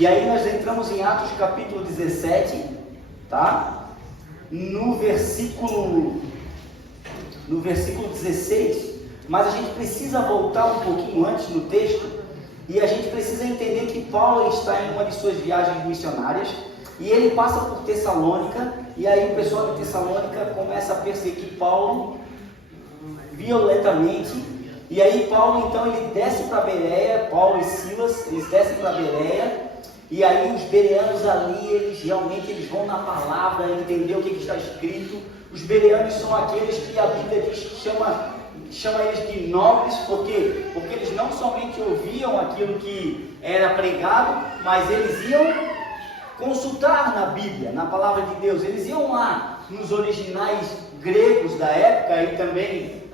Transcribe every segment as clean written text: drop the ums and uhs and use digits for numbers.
E aí nós entramos em Atos capítulo 17, tá? No versículo 16, mas a gente precisa voltar um pouquinho antes no texto, e a gente precisa entender que Paulo está em uma de suas viagens missionárias, e ele passa por Tessalônica, e aí o pessoal de Tessalônica começa a perseguir Paulo violentamente, e aí Paulo então ele desce para Bereia, Paulo e Silas, eles descem para Bereia, e aí os bereanos ali, eles vão na palavra, entender o que está escrito. Os bereanos são aqueles que a Bíblia diz que chama eles de nobres, porque eles não somente ouviam aquilo que era pregado, mas eles iam consultar na Bíblia, na palavra de Deus. Eles iam lá nos originais gregos da época e também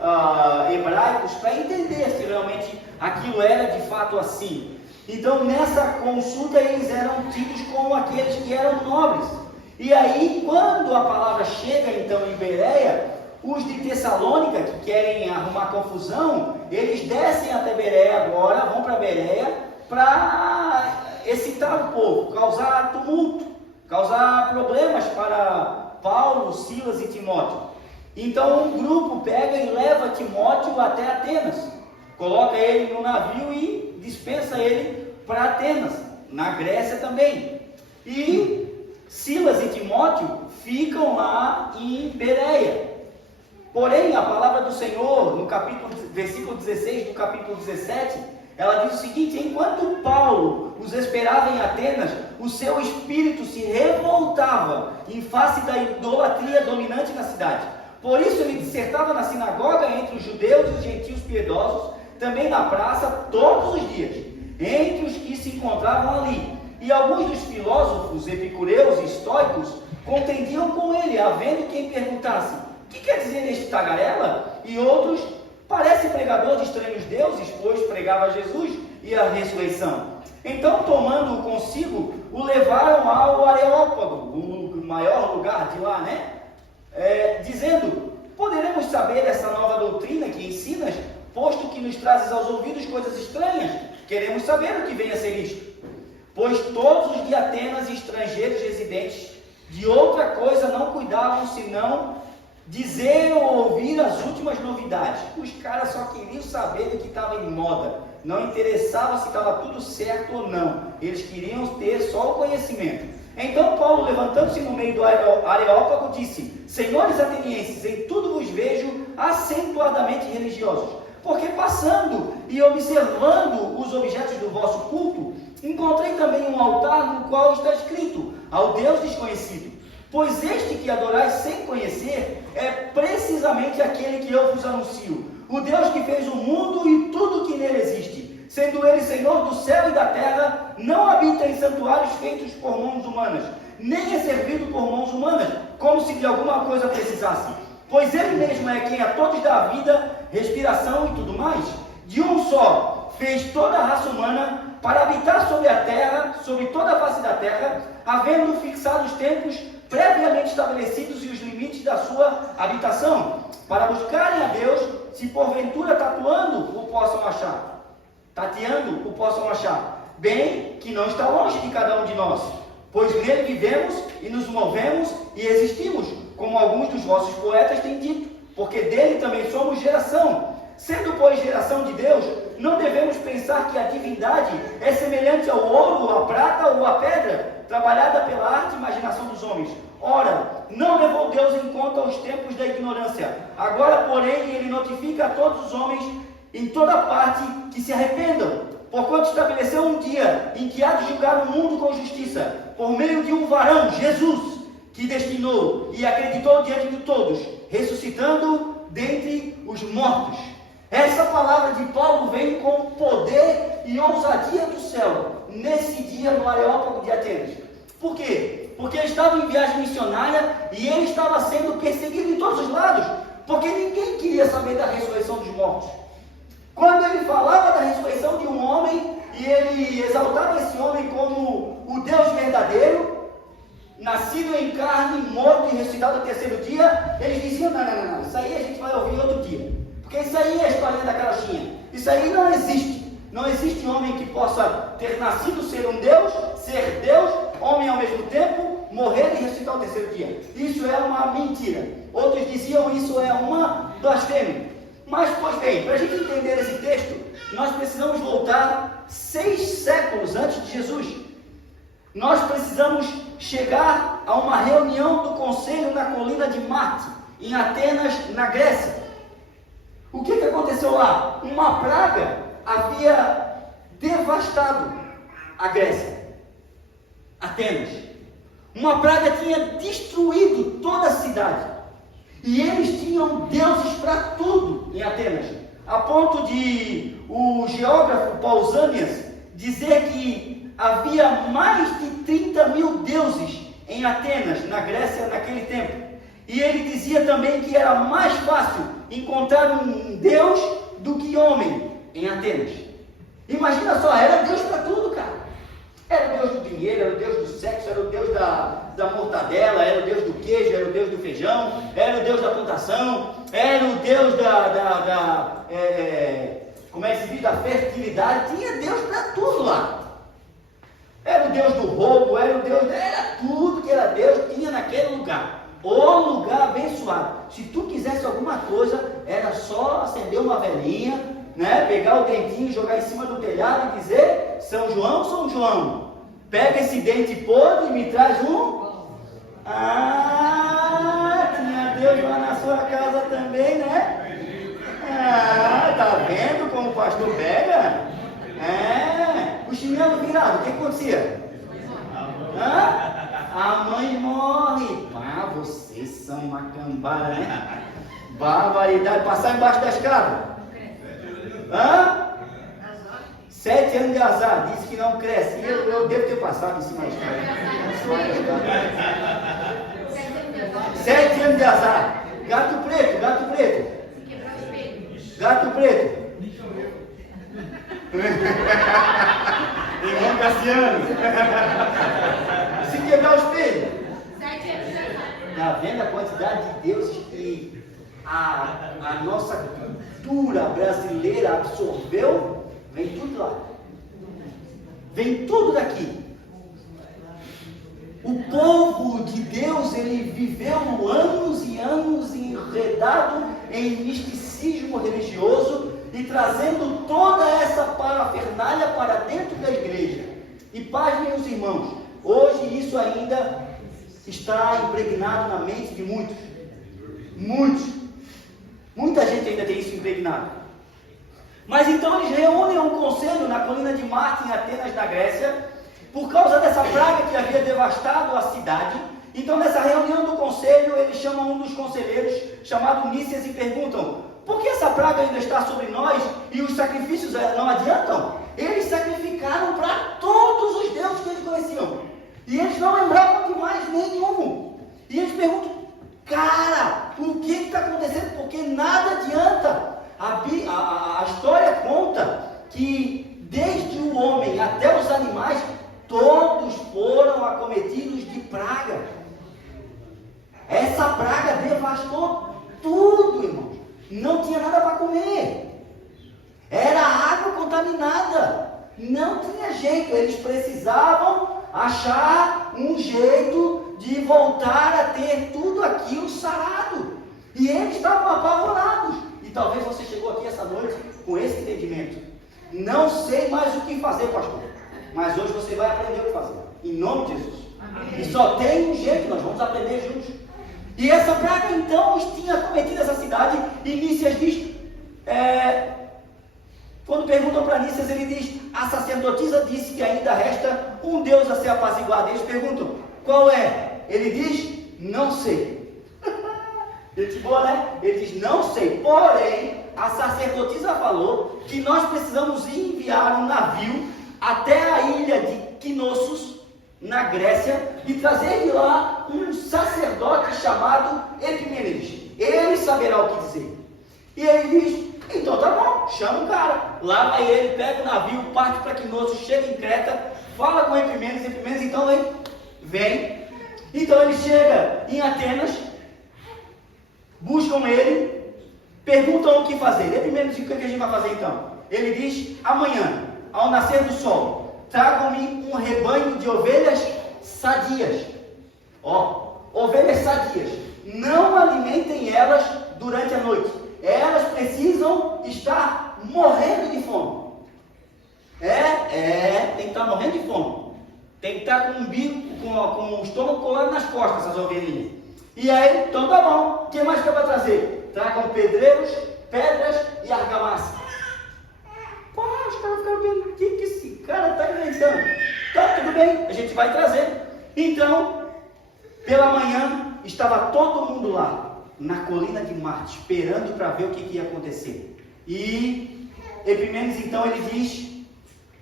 hebraicos para entender se realmente aquilo era de fato assim. Então nessa consulta eles eram tidos como aqueles que eram nobres. E aí quando a palavra chega então em Bereia, os de Tessalônica que querem arrumar confusão, eles descem até Bereia agora, vão para Bereia para excitar o povo, causar tumulto, causar problemas para Paulo, Silas e Timóteo. Então um grupo pega e leva Timóteo até Atenas, coloca ele no navio e dispensa ele para Atenas, na Grécia também. E Silas e Timóteo ficam lá em Bereia. Porém, a palavra do Senhor, no versículo 16 do capítulo 17, ela diz o seguinte: enquanto Paulo os esperava em Atenas, o seu espírito se revoltava em face da idolatria dominante na cidade. Por isso ele dissertava na sinagoga entre os judeus e os gentios piedosos, também na praça, todos os dias, entre os que se encontravam ali. E alguns dos filósofos epicureus e estoicos contendiam com ele, havendo quem perguntasse: o que quer dizer este tagarela? E outros: parece pregador de estranhos deuses, pois pregava Jesus e a ressurreição. Então, tomando-o consigo, o levaram ao Areópago, o maior lugar de lá, dizendo: poderemos saber dessa nova doutrina que ensinas, posto que nos trazes aos ouvidos coisas estranhas? Queremos saber o que vem a ser isto. Pois todos os de Atenas e estrangeiros residentes de outra coisa não cuidavam, senão dizer ou ouvir as últimas novidades. Os caras só queriam saber do que estava em moda, não interessava se estava tudo certo ou não, eles queriam ter só o conhecimento. Então Paulo, levantando-se no meio do Areópago, disse: senhores atenienses, em tudo vos vejo acentuadamente religiosos, porque passando e observando os objetos do vosso culto, encontrei também um altar no qual está escrito: ao Deus desconhecido. Pois este que adorais sem conhecer é precisamente aquele que eu vos anuncio, o Deus que fez o mundo e tudo que nele existe, sendo ele Senhor do céu e da terra, não habita em santuários feitos por mãos humanas, nem é servido por mãos humanas, como se de alguma coisa precisasse, pois ele mesmo é quem a todos dá a vida, respiração e tudo mais. De um só fez toda a raça humana para habitar sobre a terra, sobre toda a face da terra, havendo fixado os tempos previamente estabelecidos e os limites da sua habitação, para buscarem a Deus, se porventura tateando o possam achar, bem que não está longe de cada um de nós, pois nele vivemos e nos movemos e existimos, como alguns dos vossos poetas têm dito, porque dele também somos geração. Sendo, pois, geração de Deus, não devemos pensar que a divindade é semelhante ao ouro, à prata ou à pedra, trabalhada pela arte e imaginação dos homens. Ora, não levou Deus em conta os tempos da ignorância. Agora, porém, ele notifica a todos os homens em toda parte que se arrependam, porquanto estabeleceu um dia em que há de julgar o mundo com justiça, por meio de um varão, Jesus, que destinou e acreditou diante de todos, ressuscitando dentre os mortos. Essa palavra de Paulo vem com poder e ousadia do céu, nesse dia no Areópago de Atenas. Por quê? Porque ele estava em viagem missionária e ele estava sendo perseguido de todos os lados, porque ninguém queria saber da ressurreição dos mortos. Quando ele falava da ressurreição de um homem, e ele exaltava esse homem como o Deus verdadeiro, nascido em carne, morto e ressuscitado no terceiro dia, eles diziam: não, isso aí a gente vai ouvir outro dia, porque isso aí é a historinha da carochinha, isso aí não existe, Não existe homem que possa ter nascido ser um Deus, ser Deus, homem ao mesmo tempo, morrer e ressuscitar ao terceiro dia. Isso é uma mentira. Outros diziam isso é uma blasfêmia. Mas, pois bem, para a gente entender esse texto, nós precisamos voltar 6 séculos antes de Jesus. Nós precisamos chegar a uma reunião do conselho na colina de Marte, em Atenas, na Grécia. O que aconteceu lá? Uma praga havia devastado a Grécia, Atenas. Uma praga tinha destruído toda a cidade. E eles tinham deuses para tudo em Atenas, a ponto de o geógrafo Pausanias dizer que havia mais de 30 mil deuses em Atenas, na Grécia, naquele tempo. E ele dizia também que era mais fácil encontrar um Deus do que homem em Atenas. Imagina só, era Deus para tudo, cara. Era o Deus do dinheiro, era o Deus do sexo, era o Deus da mortadela, era o Deus do queijo, era o Deus do feijão, era o Deus da plantação, era o Deus como é que se diz, da fertilidade. Tinha Deus para tudo lá. Era o Deus do roubo, era tudo que era Deus, tinha naquele lugar. O lugar abençoado. Se tu quisesse alguma coisa, era só acender uma velinha, né? Pegar o dentinho, jogar em cima do telhado e dizer: São João, São João, pega esse dente podre e me traz um. Ah, tinha Deus lá na sua casa também, né? Ah, tá vendo como o pastor pega? O chinelo virado, o que acontecia? A mãe morre. Ah, vocês são uma cambada, né? Barbaridade, passar embaixo da escada. 7 anos de azar, disse que não cresce. Eu devo ter passado em cima da escada. 7 anos de azar. Gato preto. Gato preto. Irmão Cassiano. Se quebrar o espelho. Está vendo a quantidade de deuses que a nossa cultura brasileira absorveu? Vem tudo lá. Vem tudo daqui. O povo de Deus, ele viveu anos e anos enredado em misticismo religioso e trazendo toda essa parafernália para dentro da igreja. E pasmem os irmãos, hoje isso ainda está impregnado na mente de muitos. Muita gente ainda tem isso impregnado. Mas então eles reúnem um conselho na colina de Marte, em Atenas, na Grécia, por causa dessa praga que havia devastado a cidade. Então, nessa reunião do conselho, eles chamam um dos conselheiros, chamado Nícias, e perguntam: por que essa praga ainda está sobre nós e os sacrifícios não adiantam? Eles sacrificaram para todos os deuses que eles conheciam. E eles não lembravam de mais nenhum. E eles perguntam: cara, o que está acontecendo? Porque nada adianta. A história conta que desde o homem até os animais, todos foram acometidos de praga. Essa praga devastou tudo, irmãos. Não tinha nada para comer. Era água contaminada. Não tinha jeito. Eles precisavam achar um jeito de voltar a ter tudo aquilo sarado. E eles estavam apavorados. E talvez você chegou aqui essa noite com esse entendimento. Não sei mais o que fazer, pastor. Mas hoje você vai aprender o que fazer. Em nome de Jesus. Amém. E só tem um jeito, nós vamos aprender juntos. E essa praga então tinha cometido essa cidade. E Nícias diz, quando perguntam para Nícias, ele diz: a sacerdotisa disse que ainda resta um Deus a ser apaziguado. Eles perguntam: qual é? Ele diz: não sei. Gente boa, né? Ele diz: não sei. Porém, a sacerdotisa falou que nós precisamos enviar um navio até a ilha de Knossos, na Grécia, e trazer de lá um sacerdote chamado Epimênides. Ele saberá o que dizer. E ele diz: então tá bom, chama o cara. Lá vai ele, pega o navio, parte para Knossos, chega em Creta, fala com Epimênides. Epimênides então vem. Então ele chega em Atenas, buscam ele, perguntam o que fazer. Epimênides, o que a gente vai fazer então? Ele diz: amanhã, ao nascer do sol, tragam-me um rebanho de ovelhas sadias. Ovelhas sadias. Não alimentem elas durante a noite. Elas precisam estar morrendo de fome. Tem que estar morrendo de fome. Tem que estar com o umbigo, com o estômago colado nas costas, essas ovelhinhas. E aí, então tá bom. O que mais que eu vou trazer? Tragam pedreiros, pedras e argamassa. Pô, os caras ficaram vendo o que esse cara está inventando. Tá, tudo bem, a gente vai trazer. Então, pela manhã, estava todo mundo lá, na colina de Marte, esperando para ver o que ia acontecer. E Epimênides, então, ele diz: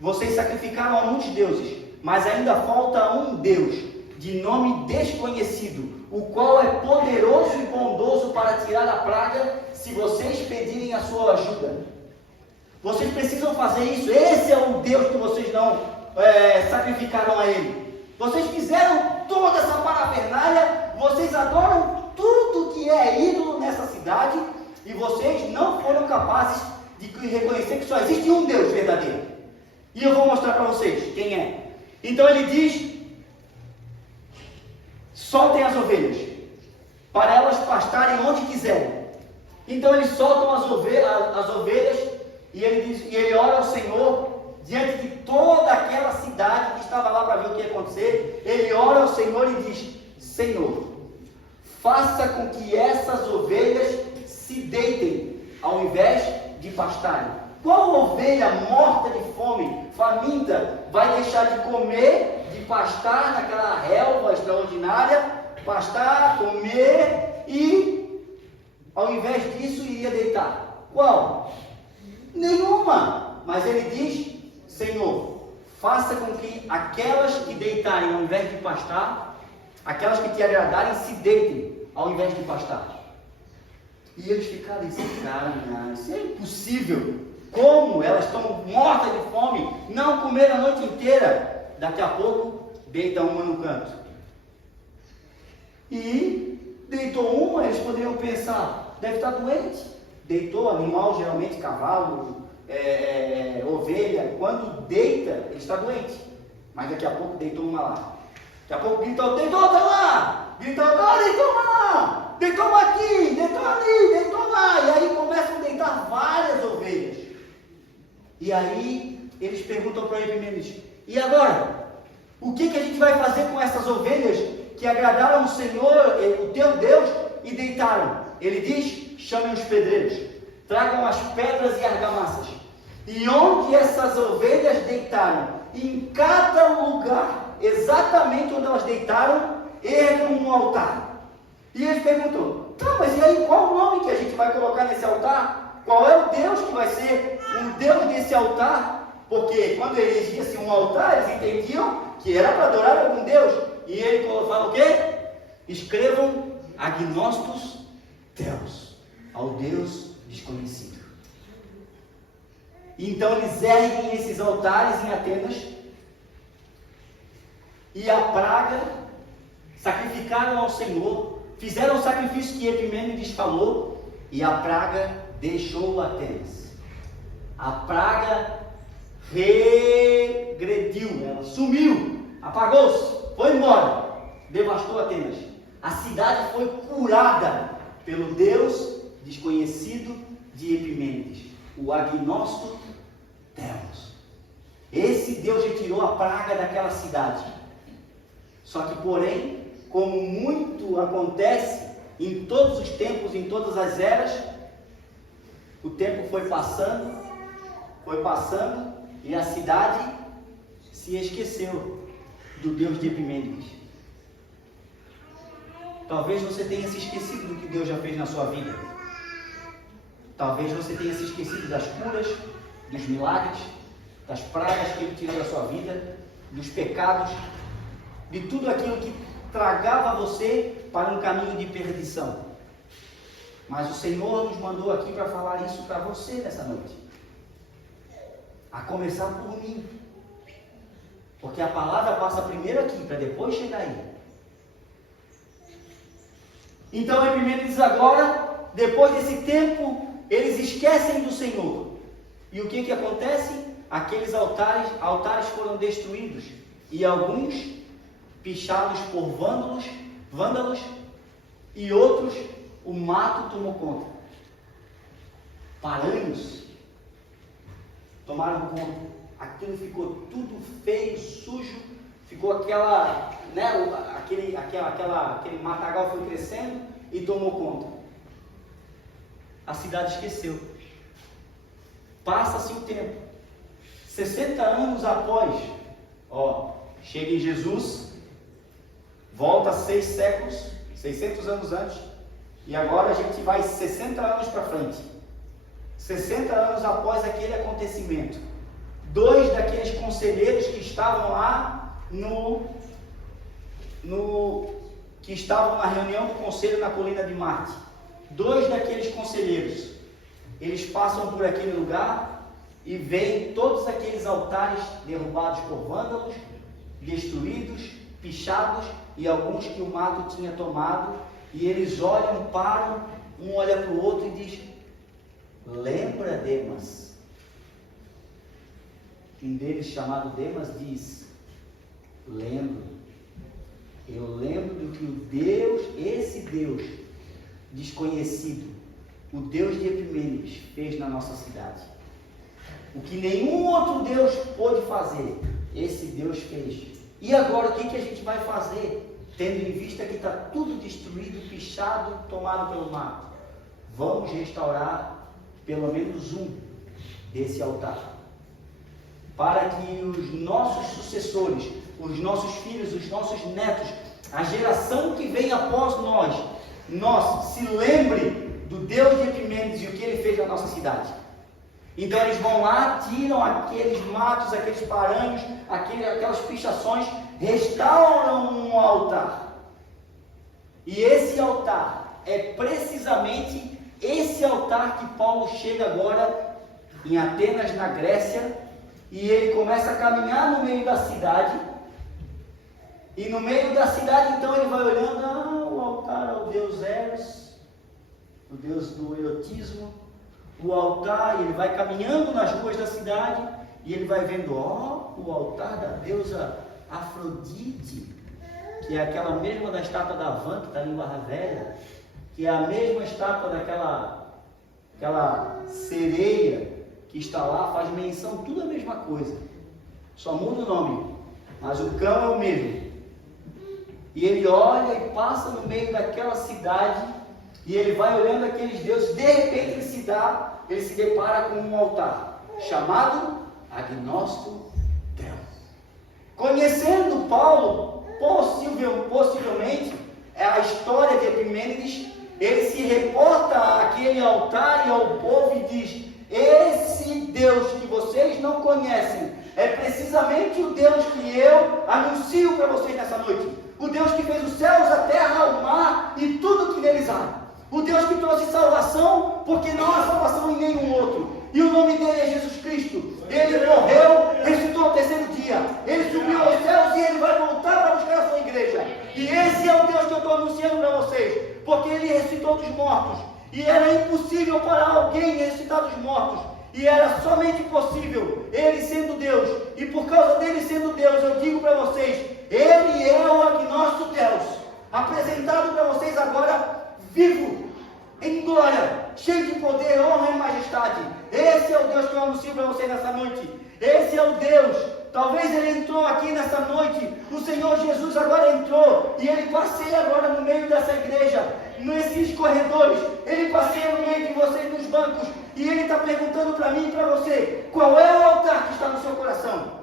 vocês sacrificaram a muitos deuses, mas ainda falta um Deus, de nome desconhecido, o qual é poderoso e bondoso para tirar a praga, se vocês pedirem a sua ajuda. Vocês precisam fazer isso. Esse é o Deus que vocês não sacrificaram a Ele. Vocês fizeram toda essa parafernália, vocês adoram tudo que é ídolo nessa cidade, e vocês não foram capazes de reconhecer que só existe um Deus verdadeiro. E eu vou mostrar para vocês quem é. Então ele diz: soltem as ovelhas, para elas pastarem onde quiserem. Então eles soltam as ovelhas, e ele ora ao Senhor, diante de toda aquela cidade que estava lá para ver o que ia acontecer. Ele ora ao Senhor e diz: Senhor, faça com que essas ovelhas se deitem, ao invés de pastarem. Qual ovelha morta de fome, faminta, vai deixar de comer, de pastar naquela relva extraordinária, pastar, comer, e ao invés disso iria deitar? Qual? Nenhuma. Mas ele diz: Senhor, faça com que aquelas que deitarem ao invés de pastar, aquelas que te agradarem, se deitem ao invés de pastar. E eles ficaram assim: cara, isso é impossível. Como? Elas estão mortas de fome, não comeram a noite inteira. Daqui a pouco, deita uma no canto. E deitou uma, eles poderiam pensar: deve estar doente. Deitou animal, geralmente cavalo, ovelha. Quando deita, ele está doente. Mas daqui a pouco deitou uma lá. Daqui a pouco gritou: deitou outra lá. Gritou: deitou uma lá. Deitou uma aqui, deitou ali, deitou lá. E aí começam a deitar várias ovelhas. E aí eles perguntam para Epimênides: e agora? O que a gente vai fazer com essas ovelhas que agradaram o Senhor, o teu Deus, e deitaram? Ele diz: chamem os pedreiros, tragam as pedras e argamassas. E onde essas ovelhas deitaram, em cada lugar, exatamente onde elas deitaram, ergam um altar. E eles perguntam: tá, mas e aí qual o nome que a gente vai colocar nesse altar? Qual é o Deus que vai ser o Deus desse altar? Porque quando erigia-se um altar, eles entendiam que era para adorar algum Deus. E ele fala o quê? Escrevam Agnostos Deus, ao Deus desconhecido. Então eles erguem esses altares em Atenas, e a praga, sacrificaram ao Senhor, fizeram o sacrifício que Epimênides falou, e a praga deixou Atenas. A praga regrediu, ela sumiu, apagou-se, foi embora, devastou Atenas. A cidade foi curada pelo Deus desconhecido de Epimênides, o Agnosto Deus. Esse Deus retirou a praga daquela cidade. Só que, porém, como muito acontece em todos os tempos, em todas as eras, o tempo foi passando, e a cidade se esqueceu do Deus de Epimênides. Talvez você tenha se esquecido do que Deus já fez na sua vida. Talvez você tenha se esquecido das curas, dos milagres, das pragas que Ele tirou da sua vida, dos pecados, de tudo aquilo que tragava você para um caminho de perdição. Mas o Senhor nos mandou aqui para falar isso para você nessa noite. A começar por mim. Porque a palavra passa primeiro aqui, para depois chegar aí. Então Epimênides agora, depois desse tempo, eles esquecem do Senhor. E o que acontece? Aqueles altares foram destruídos e alguns pichados por vândalos e outros o mato tomou conta. Paranhos tomaram conta. Aquilo ficou tudo feio, sujo, ficou aquele matagal foi crescendo e tomou conta. A cidade esqueceu. Passa-se o tempo. 60 anos após, chega em Jesus, volta 6 séculos, 600 anos antes, e agora a gente vai 60 anos para frente. 60 anos após aquele acontecimento, 2 daqueles conselheiros que estavam lá que estavam na reunião do conselho na colina de Marte, 2 daqueles conselheiros, eles passam por aquele lugar e veem todos aqueles altares derrubados por vândalos, destruídos, pichados, e alguns que o mato tinha tomado, e eles olham, param, um olha para o outro e diz: lembra, Demas? Um deles, chamado Demas, diz: lembro. Eu lembro do que esse Deus desconhecido, o Deus de Epimênides, fez na nossa cidade. O que nenhum outro Deus pôde fazer, esse Deus fez. E agora o que a gente vai fazer? Tendo em vista que está tudo destruído, pichado, tomado pelo mato. Vamos restaurar pelo menos um desse altar. Para que os nossos sucessores, os nossos filhos, os nossos netos, a geração que vem após nós se lembre do Deus de Epimênides e o que ele fez na nossa cidade. Então eles vão lá, tiram aqueles matos, aqueles paranhos, aquelas pichações, restauram um altar. E esse altar é precisamente esse altar que Paulo chega agora em Atenas, na Grécia, e ele começa a caminhar no meio da cidade. E no meio da cidade, então, ele vai olhando, o altar ao deus Eros, o deus do erotismo, o altar, e ele vai caminhando nas ruas da cidade, e ele vai vendo, o altar da deusa Afrodite, que é aquela mesma da estátua da Van, que está ali em Barra Velha, que é a mesma estátua daquela sereia que está lá, faz menção, tudo a mesma coisa, só muda o nome, mas o cão é o mesmo. E ele olha e passa no meio daquela cidade, e ele vai olhando aqueles deuses. De repente ele se depara com um altar chamado Agnóstico Deus. Conhecendo Paulo, possivelmente a história de Epimênides, ele se reporta àquele altar e ao povo e diz: esse Deus que vocês não conhecem é precisamente o Deus que eu anuncio para vocês nessa noite. O Deus que fez os céus, a terra, o mar e tudo que neles há. O Deus que trouxe salvação, porque não há salvação em nenhum outro. E o nome dele é Jesus Cristo. Ele morreu, ressuscitou ao 3º dia. Ele subiu aos céus e ele vai voltar para buscar a sua igreja. E esse é o Deus que eu estou anunciando para vocês. Porque ele ressuscitou dos mortos. E era impossível para alguém ressuscitar dos mortos. E era somente possível ele sendo Deus. E por causa dele sendo Deus, eu digo para vocês, ele é o Agnóstico Deus, apresentado para vocês agora, vivo, em glória, cheio de poder, honra e majestade. Esse é o Deus que eu anuncio para vocês nessa noite. Esse é o Deus. Talvez ele entrou aqui nessa noite, o Senhor Jesus agora entrou, e ele passeia agora no meio dessa igreja, nesses corredores, ele passeia no meio de vocês nos bancos, e ele está perguntando para mim e para você, qual é o altar que está no seu coração?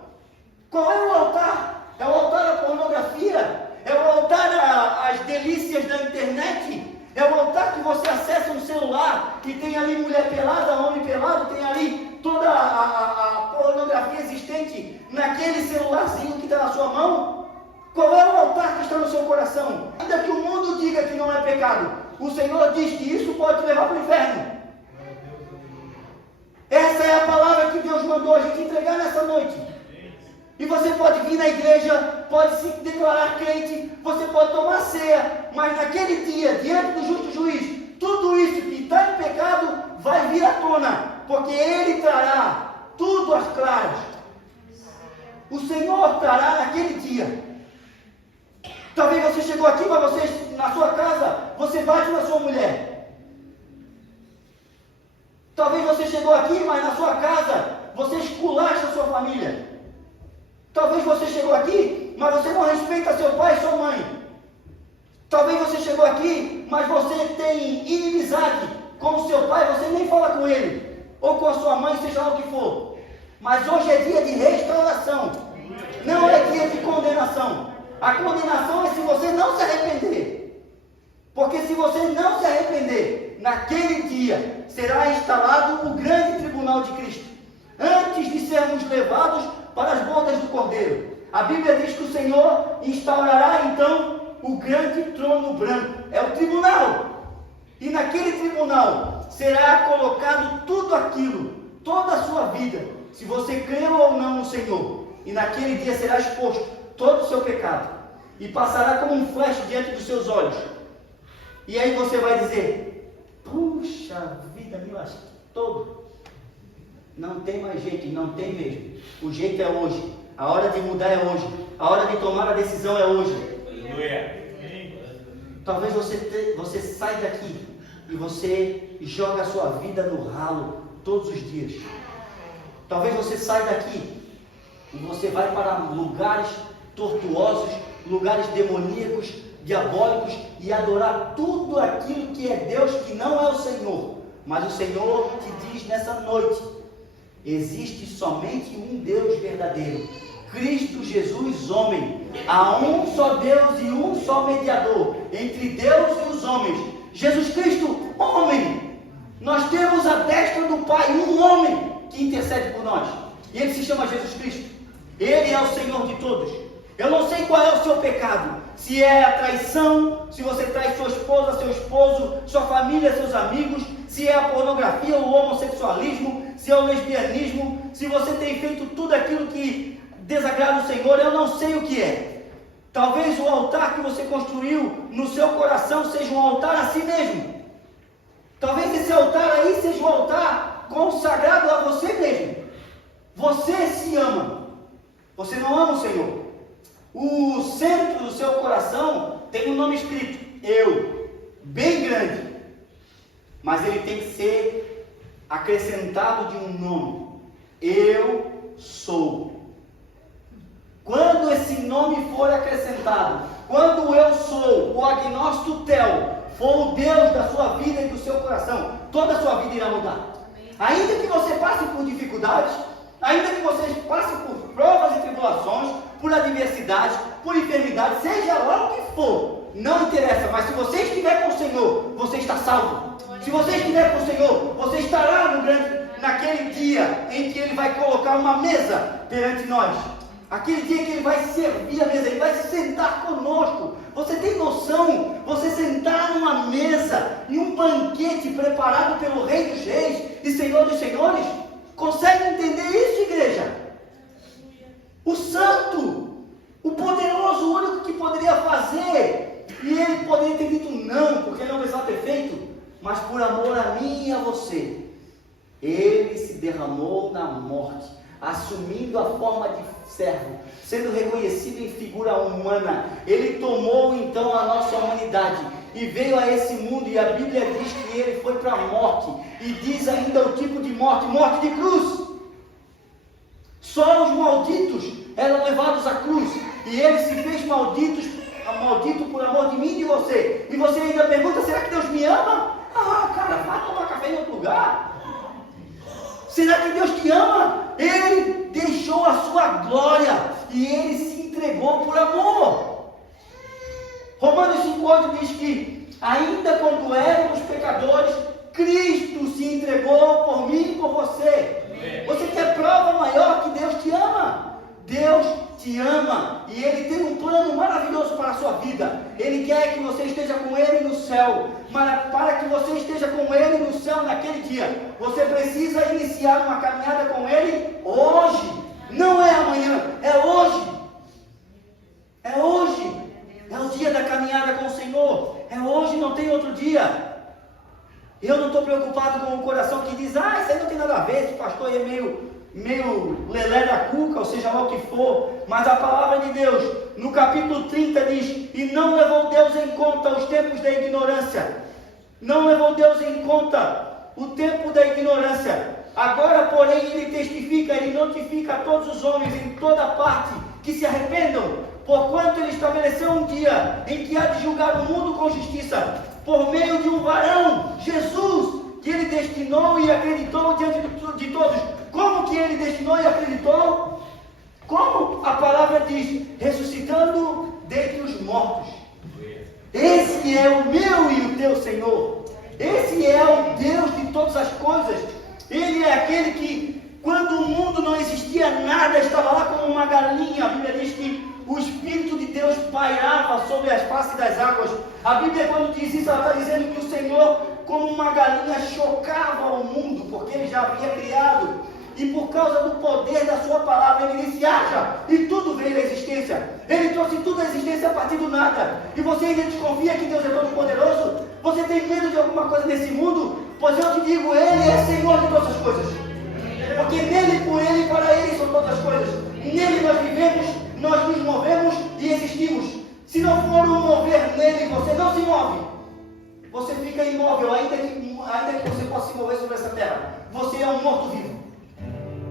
Qual é o altar? É o altar da pornografia? É o altar às delícias da internet? É o altar que você acessa um celular e tem ali mulher pelada, homem pelado, tem ali toda a pornografia existente naquele celularzinho que está na sua mão? Qual é o altar que está no seu coração? Ainda que o mundo diga que não é pecado, o Senhor diz que isso pode te levar para o inferno. Essa é a palavra que Deus mandou a gente entregar nessa noite. E você pode vir na igreja, pode se declarar crente, você pode tomar ceia, mas naquele dia, diante do justo juiz, tudo isso que está em pecado vai vir à tona, porque Ele trará tudo às claras. O Senhor trará naquele dia. Talvez você chegou aqui, mas você, na sua casa, você bate na sua mulher. Talvez você chegou aqui, mas na sua casa, você esculacha a sua família. Talvez você chegou aqui, mas você não respeita seu pai e sua mãe. Talvez você chegou aqui, mas você tem inimizade com o seu pai, você nem fala com ele, ou com a sua mãe, seja lá o que for. Mas hoje é dia de restauração, não é dia de condenação. A condenação é se você não se arrepender. Porque se você não se arrepender, naquele dia será instalado o grande tribunal de Cristo, antes de sermos levados para as bodas do Cordeiro. A Bíblia diz que o Senhor instaurará então o grande trono branco, é o tribunal. E naquele tribunal será colocado tudo aquilo, toda a sua vida, se você creu ou não no Senhor. E naquele dia será exposto todo o seu pecado, e passará como um flash diante dos seus olhos. E aí você vai dizer: puxa vida, me lasquei todo. Não tem mais jeito, não tem mesmo. O jeito é hoje, a hora de mudar é hoje, a hora de tomar a decisão é hoje. Talvez você saia daqui e você joga a sua vida no ralo todos os dias. Talvez você saia daqui e você vai para lugares tortuosos, lugares demoníacos, diabólicos, e adorar tudo aquilo que é Deus, que não é o Senhor. Mas o Senhor te diz nessa noite: existe somente um Deus verdadeiro, Cristo Jesus, homem. Há um só Deus e um só mediador entre Deus e os homens, Jesus Cristo, homem. Nós temos à destra do Pai um homem que intercede por nós, e ele se chama Jesus Cristo. Ele é o Senhor de todos. Eu não sei qual é o seu pecado, se é a traição, se você trai sua esposa, seu esposo, sua família, seus amigos, se é a pornografia, o homossexualismo, se é o lesbianismo, se você tem feito tudo aquilo que desagrada o Senhor, eu não sei o que é. Talvez o altar que você construiu no seu coração seja um altar a si mesmo. Talvez esse altar aí seja um altar consagrado a você mesmo. Você se ama, você não ama o Senhor. O centro do seu coração tem um nome escrito, eu, bem grande, mas ele tem que ser acrescentado de um nome, eu sou. Quando esse nome for acrescentado, quando o eu sou, o agnóstico tel, for o Deus da sua vida e do seu coração, toda a sua vida irá mudar. Ainda que você passe por dificuldades, ainda que você passe por provas e tribulações, por adversidade, por enfermidade, seja lá o que for, não interessa, mas se você estiver com o Senhor, você está salvo. Se você estiver com o Senhor, você estará naquele dia em que Ele vai colocar uma mesa perante nós. Aquele dia que Ele vai servir a mesa, Ele vai se sentar conosco. Você tem noção? Você sentar numa mesa, em um banquete preparado pelo Rei dos Reis e Senhor dos Senhores? Consegue entender isso, igreja? O santo, o poderoso, o único que poderia fazer, e Ele poderia ter dito não, porque Ele não precisava ter feito, mas por amor a mim e a você, Ele se derramou na morte, assumindo a forma de servo, sendo reconhecido em figura humana. Ele tomou então a nossa humanidade e veio a esse mundo, e a Bíblia diz que Ele foi para a morte, e diz ainda o tipo de morte, morte de cruz. Só os malditos eram levados à cruz, e Ele se fez maldito por amor de mim e de você. E você ainda pergunta: será que Deus me ama? Ah, cara, vai tomar café em outro lugar. Será que Deus te ama? Ele deixou a sua glória e Ele se entregou por amor. Romanos 5,8 diz que ainda quando éramos pecadores, Cristo se entregou por mim e por você. Você quer prova maior que Deus te ama? Deus te ama e Ele tem um plano maravilhoso para a sua vida. Ele quer que você esteja com Ele no céu, mas para que você esteja com Ele no céu naquele dia, você precisa iniciar uma caminhada com Ele hoje. Não é amanhã, é hoje. É hoje. É o dia da caminhada com o Senhor. É hoje, não tem outro dia. Eu não estou preocupado com o coração que diz, isso aí não tem nada a ver, esse pastor aí é meio lelé da cuca, ou seja lá o que for. Mas a palavra de Deus, no capítulo 30 diz, e não levou Deus em conta os tempos da ignorância. Não levou Deus em conta o tempo da ignorância. Agora, porém, ele testifica, ele notifica a todos os homens em toda parte que se arrependam, porquanto ele estabeleceu um dia em que há de julgar o mundo com justiça, por meio de um varão, Jesus, que ele destinou e acreditou diante de todos. Como que ele destinou e acreditou? Como a palavra diz, ressuscitando dentre os mortos. Esse é o meu e o teu Senhor. Esse é o Deus de todas as coisas. Ele é aquele que, quando o mundo não existia nada, estava lá como uma galinha. A Bíblia diz que o Espírito de Deus pairava sobre as faces das águas. A Bíblia, quando diz isso, ela está dizendo que o Senhor, como uma galinha, chocava o mundo, porque ele já havia criado. E por causa do poder da sua palavra, ele disse, haja, e tudo veio à existência. Ele trouxe tudo à existência a partir do nada. E você ainda desconfia que Deus é todo poderoso? Você tem medo de alguma coisa nesse mundo? Pois eu te digo, Ele é Senhor de todas as coisas. Porque nele, por Ele e para Ele são todas as coisas. Nele nós vivemos, nós nos movemos e existimos. Se não for um mover nele, você não se move. Você fica imóvel, ainda que você possa se mover sobre essa terra. Você é um morto-vivo.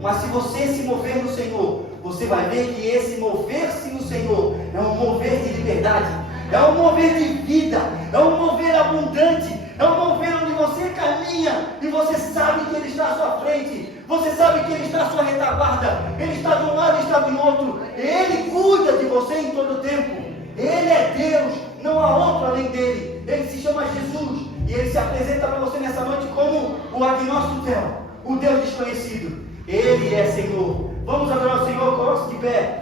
Mas se você se mover no Senhor, você vai ver que esse mover-se no Senhor é um mover de liberdade, é um mover de vida, é um mover abundante, é um mover onde você caminha e você sabe que Ele está à sua frente, você sabe que Ele está à sua retaguarda, Ele está de um lado e está do outro, Ele cuida de você em todo o tempo. Ele é Deus, não há outro além dele. Ele se chama Jesus e Ele se apresenta para você nessa noite como o agnóstico, o Deus desconhecido. Ele é Senhor. Vamos adorar o Senhor, coloque-se de pé.